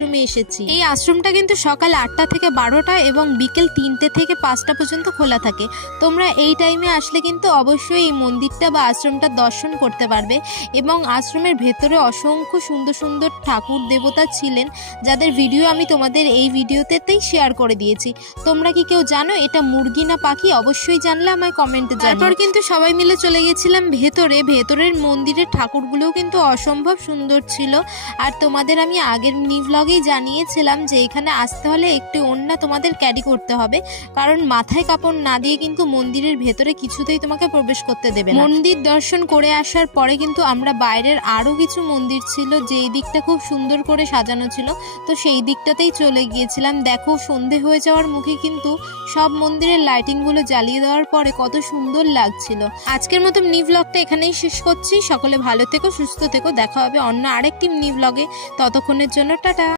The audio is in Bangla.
আশ্রমে এসেছি। এই আশ্রমটা কিন্তু সকাল 8টা থেকে 12টা এবং বিকেল 3টে থেকে 5টা পর্যন্ত খোলা থাকে। তোমরা এই টাইমে আসলে কিন্তু অবশ্যই এই মন্দিরটা বা আশ্রমটা দর্শন করতে পারবে। এবং আশ্রমের ভেতরে অসংখ্য সুন্দর সুন্দর ঠাকুর দেবতা ছিলেন, যাদের ভিডিও আমি তোমাদের এই ভিডিওতেই শেয়ার করে দিয়েছি। তোমরা কি কেউ জানো এটা মুরগি না পাখি? অবশ্যই জানলে আমায় কমেন্টে জানাও। তারপর কিন্তু সবাই মিলে চলে গেছিলাম ভেতরের মন্দিরের ঠাকুরগুলোও কিন্তু অসম্ভব সুন্দর ছিল। আর তোমাদের আমি আগের মিনি ব্লগেই জানিয়েছিলাম যে এখানে আসতে হলে একটি ওড়না তোমাদের ক্যারি করতে হবে, কারণ মাথায় কাপড় না দিয়ে কিন্তু মন্দিরের ভেতরে কিছুতেই তোমাকে প্রবেশ করতে দেবে না। মন্দির দর্শন করে আসার পরে কিন্তু আমরা বাইরের আরো কিছু মন্দির ছিল যেই দিকটা খুব সুন্দর করে সাজানো ছিল, তো সেই দিকটাতেই চলে গিয়েছিলাম। দেখো সন্ধে হয়ে যাওয়ার মুখে কিন্তু সব মন্দিরের লাইটিং গুলো জ্বালিয়ে দেওয়ার পরে কত সুন্দর লাগছিল। আজকের মতো মিনি ব্লগটা এখানেই শেষ করছি। সকলে ভালো থেকো, সুস্থ থেকো। দেখা হবে অন্য আরেকটি মিনি ব্লগে। ততক্ষণের জন্য টাটা।